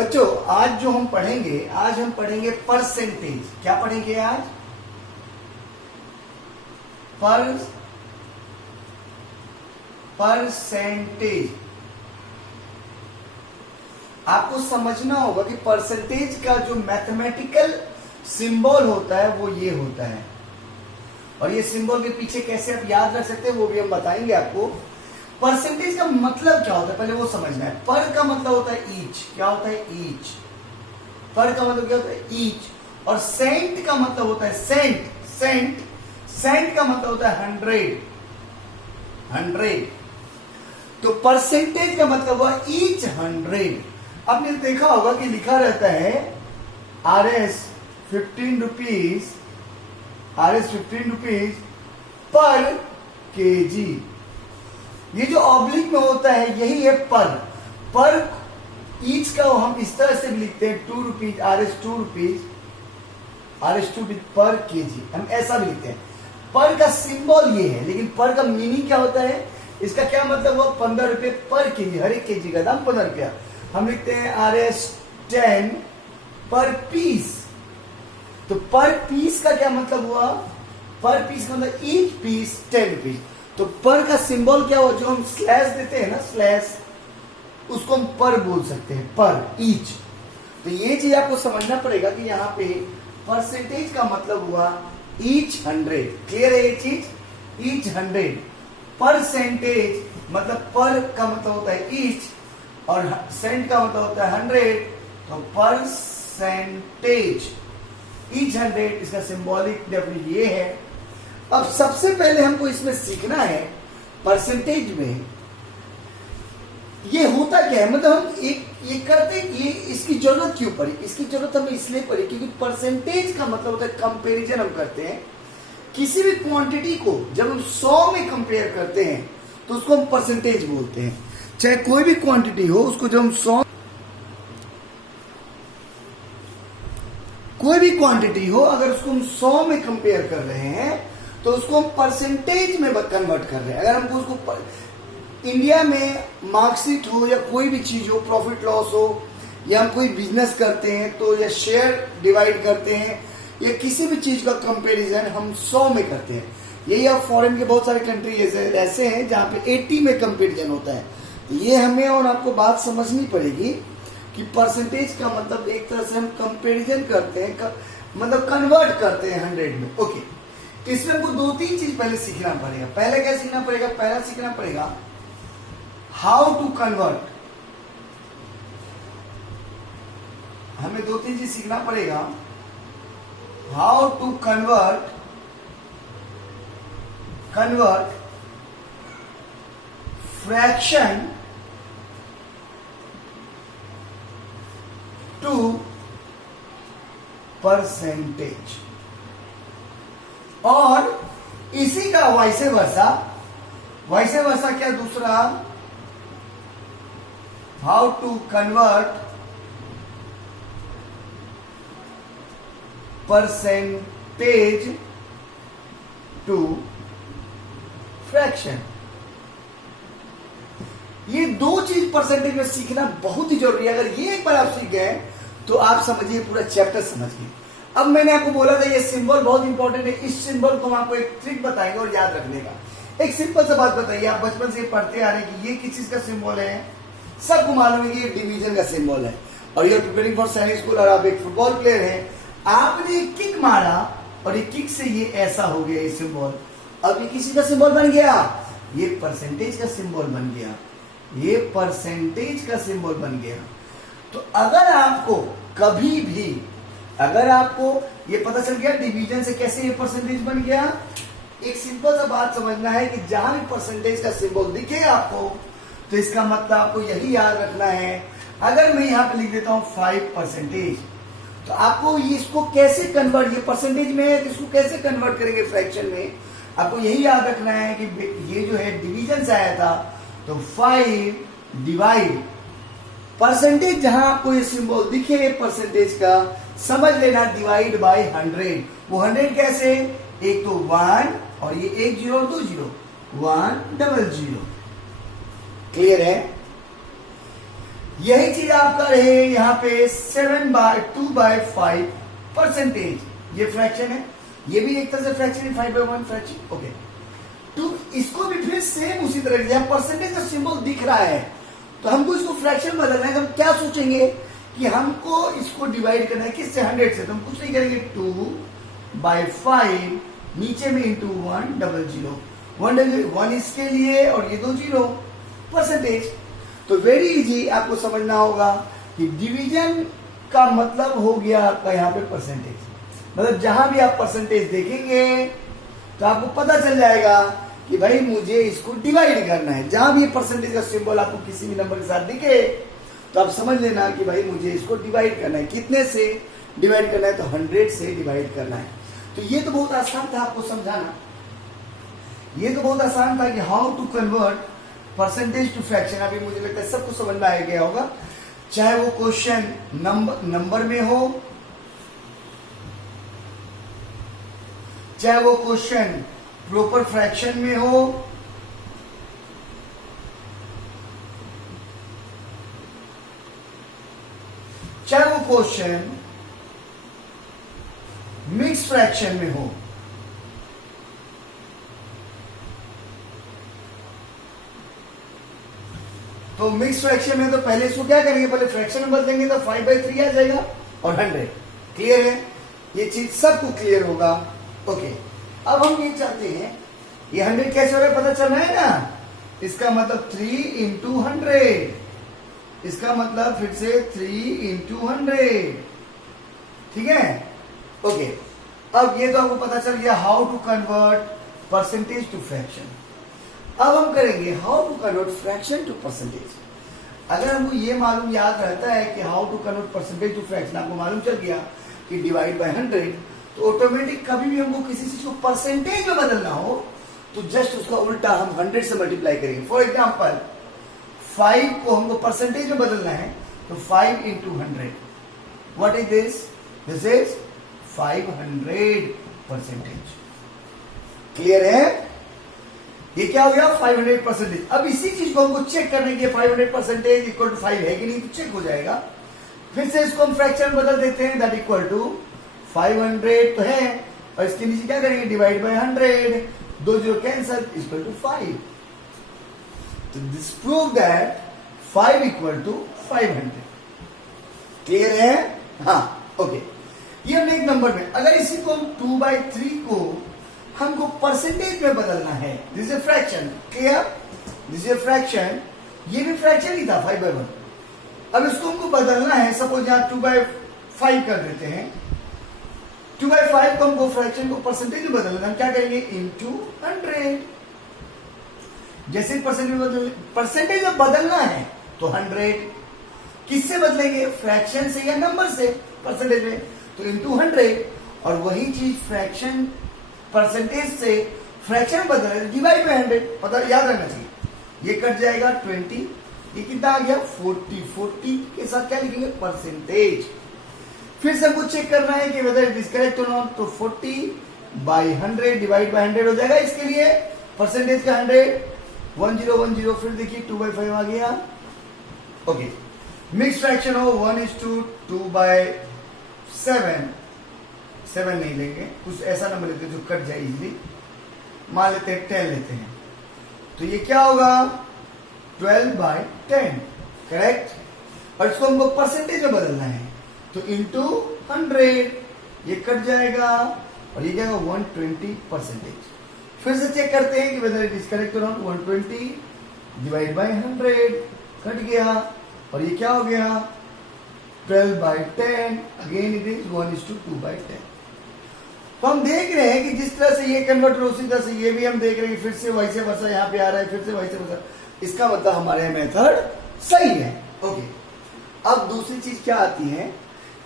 बच्चों आज जो हम पढ़ेंगे, आज हम पढ़ेंगे परसेंटेज। क्या पढ़ेंगे आज? परसेंटेज। आपको समझना होगा कि परसेंटेज का जो मैथमेटिकल सिंबल होता है वो ये होता है, और ये सिंबल के पीछे कैसे आप याद रख सकते हैं वो भी हम बताएंगे आपको। परसेंटेज का मतलब क्या होता है पहले वो समझना है। पर का मतलब होता है ईच। क्या होता है? ईच। पर का मतलब क्या होता है? ईच। और सेंट का मतलब होता है सेंट। सेंट का मतलब होता है 100। तो परसेंटेज का मतलब हुआ ईच 100। आपने देखा होगा कि लिखा रहता है RS 15 रुपीज पर केजी। ये जो ऑब्लिक में होता है यही है पर ईच का हम इस तरह से भी लिखते हैं 2 rupees, RS 2 rupees per KG, हम ऐसा भी लिखते हैं। पर का सिंबल ये है, लेकिन पर का मीनिंग क्या होता है? इसका क्या मतलब हुआ? 15 रुपए पर केजी। हर एक केजी का दाम 15 रुपया। हम लिखते हैं RS 10 पर पीस। तो पर पीस का क्या मतलब हुआ? पर पीस का मतलब ईच पीस 10 रुपीज। तो पर का सिंबल क्या हुआ? जो हम स्लैश देते हैं ना, स्लैश, उसको हम पर बोल सकते हैं, पर ईच। तो ये चीज आपको समझना पड़ेगा कि यहाँ पे परसेंटेज का मतलब हुआ ईच 100। क्लियर है ये चीज? ईच 100। परसेंटेज मतलब पर का मतलब होता है ईच और सेंट का मतलब होता है 100। तो परसेंटेज ईच 100, इसका सिंबॉलिक डेफिनेशन ये है। अब सबसे पहले हमको इसमें सीखना है परसेंटेज में ये होता क्या है, मतलब हम ये करते, ये इसकी जरूरत क्यों पड़ी? इसकी जरूरत हमें इसलिए पड़ी क्योंकि परसेंटेज का मतलब होता है कंपैरिजन। हम करते हैं किसी भी क्वांटिटी को, जब हम 100 में कंपेयर करते हैं तो उसको हम परसेंटेज बोलते हैं। चाहे कोई भी क्वांटिटी हो, उसको जब हम 100, कोई भी क्वांटिटी हो, अगर उसको हम 100 में कंपेयर कर रहे हैं तो उसको हम परसेंटेज में कन्वर्ट कर रहे हैं। अगर हमको उसको इंडिया में मार्कशीट हो या कोई भी चीज हो, प्रॉफिट लॉस हो, या हम कोई बिजनेस करते हैं तो, या शेयर डिवाइड करते हैं, या किसी भी चीज का कंपैरिजन हम 100 में करते हैं। यही आप फॉरेन के बहुत सारे कंट्री ऐसे हैं जहां पे 80 में कंपैरिजन होता है। तो ये हमें और आपको बात समझनी पड़ेगी कि परसेंटेज का मतलब एक तरह से हम कंपैरिजन करते हैं, मतलब कन्वर्ट करते हैं 100 में। ओके, तो इसमें हमको 2-3 चीज पहले सीखना पड़ेगा। पहले क्या सीखना पड़ेगा? पहला सीखना पड़ेगा हाउ टू कन्वर्ट। हमें 2-3 चीज सीखना पड़ेगा। How to convert fraction to percentage, और इसी का वैसे वर्षा क्या दूसरा, how to convert percentage to fraction. ये 2 चीज परसेंटेज में सीखना बहुत ही जरूरी है। अगर ये एक बार आप सीख गए तो आप समझिए पूरा चैप्टर समझ गए। अब मैंने आपको बोला था ये सिंबल बहुत इंपॉर्टेंट है। इस सिंबल को हम आपको एक ट्रिक बताएंगे और याद रखने का। एक सिंपल सा बात बताइए, आप बचपन से पढ़ते आ रहे हैं कि ये किस चीज का सिंबल है? सबको मालूम है कि ये डिवीजन का सिंबल है, और यू आर प्रिपेयरिंग फॉर सैनिक स्कूल, और आप एक फुटबॉल प्लेयर हैं। आपने एक किक मारा और ये किक से ये ऐसा हो गया, ये सिंबल। अब ये किसी का सिंबल बन गया? ये परसेंटेज का सिंबल बन गया। ये परसेंटेज का सिंबल बन गया। तो अगर आपको कभी भी, अगर आपको ये पता चल गया डिवीजन से कैसे ये परसेंटेज बन गया, एक सिंपल सा बात समझना है कि जहां भी परसेंटेज का सिंबल दिखे आपको, तो इसका मतलब आपको यही याद रखना है। अगर मैं यहां पे लिख देता हूं 5%, तो आपको इसको कैसे कन्वर्ट, ये परसेंटेज में है तो इसको कैसे कन्वर्ट करेंगे फ्रैक्शन में? आपको यही याद रखना है कि ये जो है डिवीजन से आया था, तो 5 डिवाइड परसेंटेज, जहां आपको ये सिंबल दिखे परसेंटेज का, समझ लेना डिवाइड बाय 100। वो 100 कैसे? एक तो 1 और ये 1 0 और 2 0, 100। क्लियर है? यही चीज आपका रहे यहाँ पे 7/2/5%। ये फ्रैक्शन है, ये भी एक तरह से फ्रैक्शन है, 5/1 फ्रैक्शन। ओके, तो इसको भी फिर सेम उसी तरह से परसेंटेज का सिंबल दिख रहा है तो हमको इसको फ्रैक्शन बदलना है। हम क्या सोचेंगे कि हमको इसको डिवाइड करना है किससे, 100 से। तो हम कुछ नहीं करेंगे, 2/5 नीचे में इंटू 100 1 इसके लिए और ये 2 0 परसेंटेज। तो वेरी इजी आपको समझना होगा कि डिवीजन का मतलब हो गया आपका यहाँ पे परसेंटेज। मतलब जहां भी आप परसेंटेज देखेंगे तो आपको पता चल जाएगा कि भाई मुझे इसको डिवाइड करना है। जहां भी परसेंटेज का सिंबल आपको किसी भी नंबर के साथ दिखे तो आप समझ लेना कि भाई मुझे इसको डिवाइड करना है। कितने से डिवाइड करना है, तो 100 से डिवाइड करना है। तो ये तो बहुत आसान था आपको समझाना, ये तो बहुत आसान था कि how to convert percentage to fraction. अभी मुझे लगता है सबको समझ में आ गया होगा, चाहे वो क्वेश्चन नंबर में हो, चाहे वो क्वेश्चन प्रॉपर फ्रैक्शन में हो, चाहे वो क्वेश्चन मिक्स फ्रैक्शन में हो। तो मिक्स फ्रैक्शन में तो पहले इसको क्या करेंगे, पहले फ्रैक्शन में बदलेंगे तो 5/3 आ जाएगा और 100। क्लियर है, ये चीज सबको क्लियर होगा। ओके, अब हम ये चाहते हैं ये 100 कैसे हो रहा है पता चल रहा है ना। इसका मतलब 3 into 100, इसका मतलब फिर से 3 into 100। ठीक है, ओके। अब ये तो आपको पता चल गया how to convert percentage to fraction. अब हम करेंगे how to convert fraction to percentage. अगर हमको ये मालूम याद रहता है कि how to convert percentage to fraction, आपको मालूम चल गया कि डिवाइड बाय 100, तो ऑटोमेटिक कभी भी हमको किसी चीज को परसेंटेज में बदलना हो तो जस्ट उसका उल्टा हम 100 से मल्टीप्लाई करेंगे। फॉर एग्जाम्पल 5 को हमको परसेंटेज में बदलना है तो 5 into 100, what is this, this is 500%। Clear है, ये क्या हो गया 500%। अब इसी चीज को हमको चेक करने के 500% इक्वल टू 5 है कि नहीं, तो चेक हो जाएगा। फिर से इसको हम फ्रैक्शन बदल देते हैं, दैट इक्वल टू 500 तो है और इसके नीचे क्या करेंगे, divide by 100, 2 0 cancel, equal to 5। तो this prove that 5 equal to 500। Clear है, हाँ ओके। ये हमने एक नंबर में, अगर इसी को हम 2/3 को हमको परसेंटेज में बदलना है, this is fraction. Clear, this is fraction, ये भी फ्रैक्शन ही था 5/1। अब इसको हमको बदलना है, सपोज यहां 2/5 कर देते हैं। 2/5 को हमको फ्रैक्शन को परसेंटेज में बदलना है, हम क्या करेंगे, इंटू 100। जैसे परसेंटेज में बदलना है तो 100, किससे बदलेंगे, फ्रैक्शन से या नंबर से, परसेंटेज में, तो इंटू 100। और वही चीज फ्रैक्शन परसेंटेज से फ्रैक्शन बदल डिवाइड बाय 100, पता याद रखना चाहिए। ये कट जाएगा 20, ये कितना आ गया 40। 40 के साथ क्या लिखेंगे, परसेंटेज। फिर से हमको चेक करना है कि वेदर इट इज करेक्ट और नॉट, तो 40/100 डिवाइड बाय 100 हो जाएगा। इसके लिए परसेंटेज का 100, 1010, फिर देखिए 2/5 आ गया। ओके, मिक्स फ्रैक्शन हो 1:2/7, 7 नहीं लेंगे, कुछ ऐसा नंबर लेते हैं जो कट जाए इजीली, मान लेते हैं 10 लेते हैं, तो ये क्या होगा 12/10, करेक्ट। और इसको हमको परसेंटेज में बदलना है तो इंटू 100, ये कट जाएगा और ये क्या होगा 120%। फिर से चेक करते हैं कि वेदर इट इज करेक्ट और नॉट, 120 डिवाइड बाय 100 कट गया और ये क्या हो गया 12/10, अगेन इट इज 1:2/10। तो हम देख रहे हैं कि जिस तरह से ये कन्वर्ट हो उसी तरह से ये भी हम देख रहे हैं, फिर से वैसे वर्षा यहाँ पे आ रहा है, फिर से वैसे वर्षा, इसका मतलब हमारे मेथड सही है। ओके, अब दूसरी चीज क्या आती है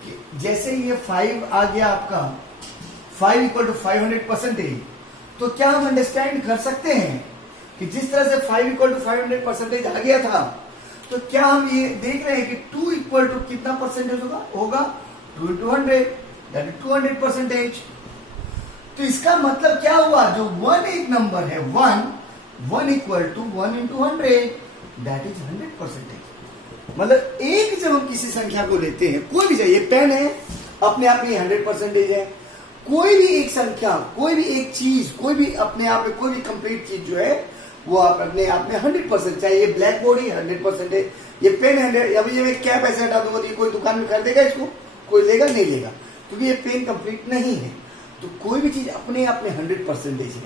कि जैसे ये 5 आ गया आपका, 5 = 500%, तो क्या हम अंडरस्टैंड कर सकते हैं कि जिस तरह से 5 = 500% आ गया था, तो क्या हम ये देख रहे हैं कि 2 = कितना परसेंटेज होगा 2 into 100, दैट इज 200%। तो इसका मतलब क्या हुआ, जो 1 एक नंबर है, 1 = 1 into 100, दैट इज 100%। मतलब एक जब हम किसी संख्या को लेते हैं, कोई भी चाहिए, पेन है अपने आप में 100% है, कोई भी एक संख्या, कोई भी एक चीज, कोई भी अपने आप में कोई भी कंप्लीट चीज जो है वो आप अपने आप में 100%, चाहे ये ब्लैक बोर्ड ही 100% है, ये पेन 100, अभी ये कैप ऐसे हटा दूंगा तो ये कोई दुकान में खरीदेगा इसको? कोई लेगा? नहीं लेगा, क्योंकि ये पेन कंप्लीट नहीं है। तो कोई भी चीज अपने आप में 100% है।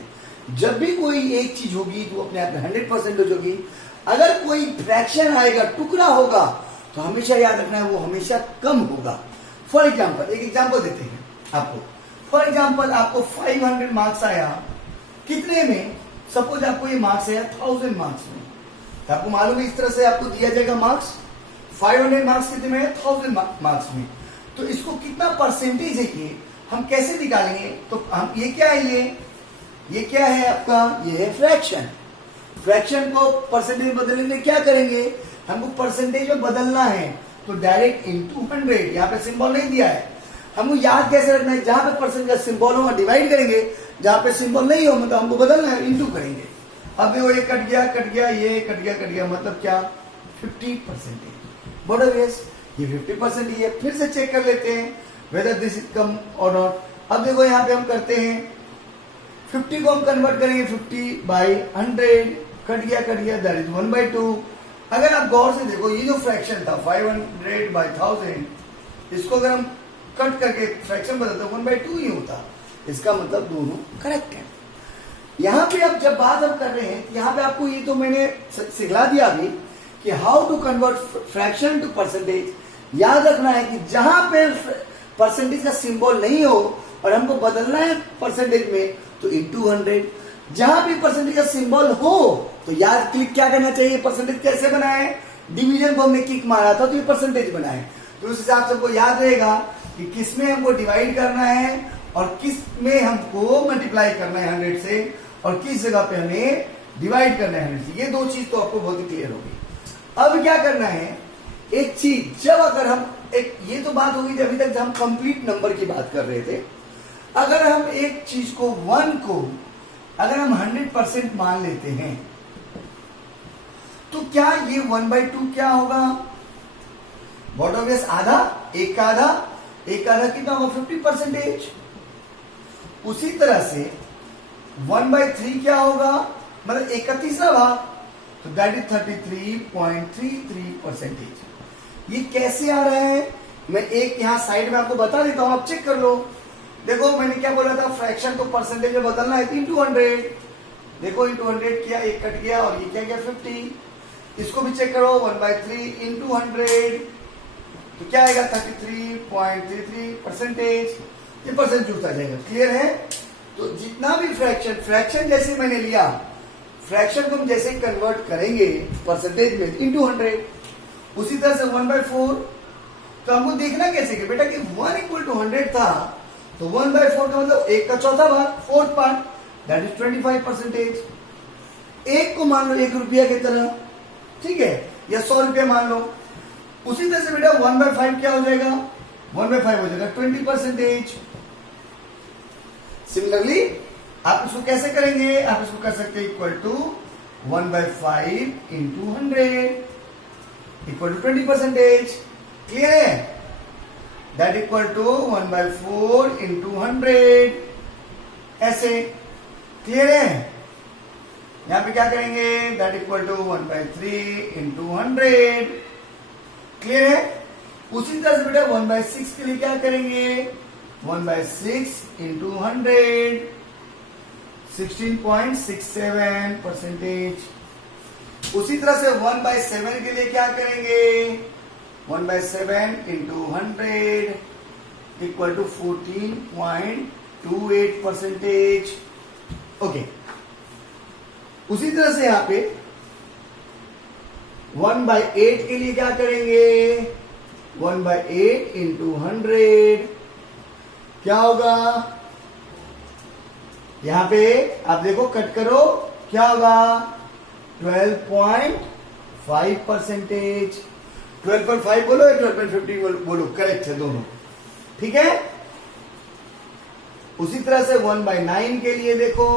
जब भी कोई एक चीज होगी तो अपने आप में 100% होगी। अगर कोई फ्रैक्शन आएगा, टुकड़ा होगा, तो हमेशा याद रखना है वो हमेशा कम होगा। फॉर एग्जाम्पल, एक एग्जाम्पल देते हैं आपको। फॉर एग्जाम्पल आपको 500 मार्क्स आया, कितने में? सपोज आपको ये मार्क्स आया 1000 मार्क्स में, तो आपको मालूम है इस तरह से आपको दिया जाएगा मार्क्स। 500 मार्क्स कितने में है? 1000 मार्क्स में। तो इसको कितना परसेंटेज है ये हम कैसे निकालेंगे? तो हम ये क्या है, ये क्या है आपका? ये है फ्रैक्शन। फ्रैक्शन को परसेंटेज में बदलने में क्या करेंगे? हमको परसेंटेज में बदलना है, तो डायरेक्ट इनटू 100, यहाँ पे सिंबल नहीं दिया है। हमको याद कैसे रखना है? जहां पे परसेंट का सिंबल हो डिवाइड करेंगे, जहां पे सिंबल नहीं हो मतलब हमको बदलना है, इनटू करेंगे। अब देखो ये कट गया, ये कट गया, मतलब क्या? 50%। बोलो यस, ये 50% ही है। फिर से चेक कर लेते हैं वेदर दिस इज कम और नॉट। अब देखो यहाँ पे हम करते हैं 50 को हम कन्वर्ट करेंगे 50/100, कट गया, दैट इज 1/2। अगर आप गौर से देखो, ये जो फ्रैक्शन था 500/1000, इसको अगर हम कट करके फ्रैक्शन बदलते 1/2 ही होता। इसका मतलब दोनों करेक्ट है। यहाँ पे अब जब बात हम कर रहे हैं, यहाँ पे आपको ये तो मैंने सिखला दिया अभी कि how to convert fraction to percentage. याद रखना है कि जहां पे परसेंटेज का सिंबल नहीं हो और हमको बदलना है परसेंटेज में, तो इनटू 100। जहां भी परसेंटेज का सिंबल हो तो याद क्लिक क्या करना चाहिए? परसेंटेज कैसे बनाए? डिवीजन को हमने किक मारा था तो ये परसेंटेज बनाए। तो उस हिसाब से हमको याद रहेगा कि किस में हमको डिवाइड करना है और किस में हमको मल्टीप्लाई करना है 100 से, और किस जगह पे हमें डिवाइड करना है 100 से। ये दो चीज तो आपको बहुत ही क्लियर होगी। अब क्या करना है, एक चीज, जब अगर हम एक, ये तो बात होगी अभी तक हम कंप्लीट नंबर की बात कर रहे थे। अगर हम एक चीज को 1 को अगर हम 100% मान लेते हैं, तो क्या ये 1/2 क्या होगा? व्हाट ऑब्वियस, आधा, एक का आधा कितना होगा? 50%। उसी तरह से 1/3 क्या होगा? मतलब 1 का तीसरा भाग, तो दैट इज 33.33%। ये कैसे आ रहा है? मैं एक यहां साइड में आपको बता देता हूं, आप चेक कर लो। देखो मैंने क्या बोला था, फ्रैक्शन को परसेंटेज में बदलना है, इनटू 100। देखो इनटू 100 किया, एक कट गया और ये क्या गया 50। इसको भी चेक करो, 1/3 इंटू 100, तो क्या आएगा? 33.33%। ये परसेंट जुड़ता जाएगा। क्लियर है? तो जितना भी फ्रैक्शन जैसे मैंने लिया, फ्रैक्शन को हम जैसे कन्वर्ट करेंगे परसेंटेज में इंटू 100, उसी तरह से 1/4। तो हमको देखना कैसे कि बेटा कि 1 = 100 था, तो 1/4 का मतलब 1 का चौथा भाग, 4th पार्ट, दैट इज 25%। एक को मान लो 1 रुपया की तरह, ठीक है, या 100 रुपया मान लो। उसी तरह से बेटा 1/5 क्या हो जाएगा? 1/5 हो जाएगा 20%। सिमिलरली आप इसको कैसे करेंगे? आप इसको कर सकते हैं equal to 1/5 into 100 equal to 20%। Clear है? दैट इक्वल टू 1/4 इंटू 100, ऐसे। क्लियर है? यहां पे क्या करेंगे? That equal to 1/3 into 100। Clear है? उसी तरह से बेटा 1/6 के लिए क्या करेंगे? 1/6 इंटू 100, 16.67%। उसी तरह से 1/7 के लिए क्या करेंगे? 1/7 इंटू 100 इक्वल टू 14.28%। ओके, उसी तरह से यहां पे 1/8 के लिए क्या करेंगे? 1/8 इंटू 100 क्या होगा? यहां पे आप देखो, कट करो, क्या होगा? 12.5%। 12.5 बोलो या 12.50 बोलो, करेक्ट है दोनों, ठीक है। उसी तरह से 1/9 के लिए देखो,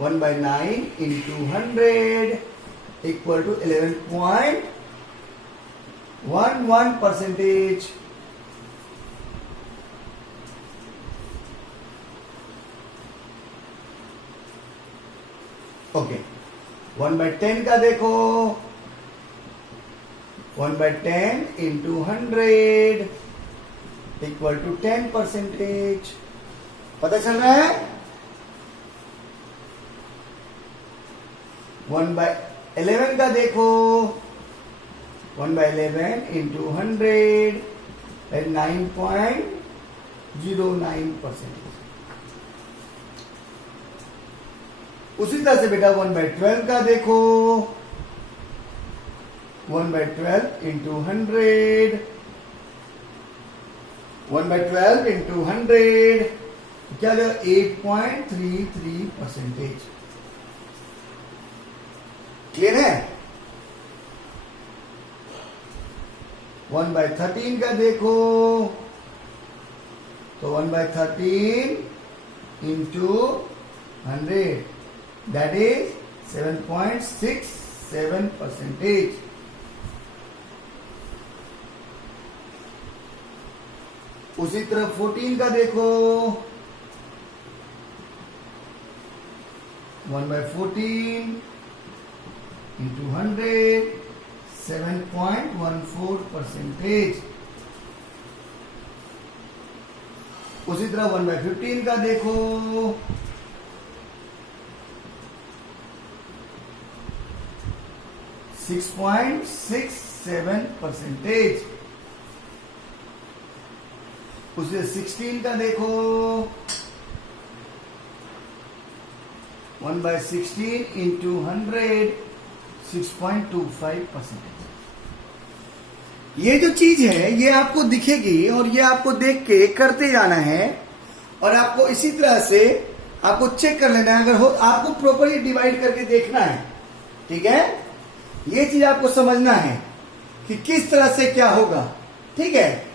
1/9 इंटू 100 इक्वल टू 11.5 1%। ओके, 1/10 का देखो, 1/10 into 100 इक्वल टू 10%। पता चल रहा है? 1/11 का देखो, 1/11 into 100 है 9.09%। उसी तरह से बेटा 1/12 का देखो, 1/12 into 100, 1/12 into 100 क्या जो 8.33%। क्लियर है? 1/13 का देखो, तो 1/13 into 100 that is 7.67%। उसी तरह 14 का देखो, 1/14 into 100 7.14%। उसी तरह 1/15 का देखो, 6.67%। उसे 16 का देखो, 1/16 into 100 6.25%। ये जो चीज है ये आपको दिखेगी और ये आपको देख के करते जाना है, और आपको इसी तरह से आपको चेक कर लेना है। अगर हो आपको प्रॉपरली डिवाइड करके देखना है, ठीक है? ये चीज आपको समझना है कि किस तरह से क्या होगा, ठीक है?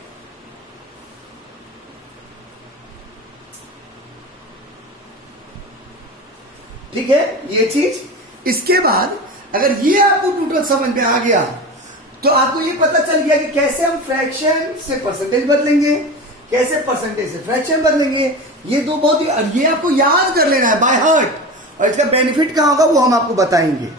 ठीक है, ये चीज। इसके बाद अगर ये आपको टोटल समझ में आ गया तो आपको ये पता चल गया कि कैसे हम फ्रैक्शन से परसेंटेज बदलेंगे, कैसे परसेंटेज से फ्रैक्शन बदलेंगे। ये दो बहुत ही, ये आपको याद कर लेना है बाय हार्ट, और इसका बेनिफिट कहां होगा वो हम आपको बताएंगे।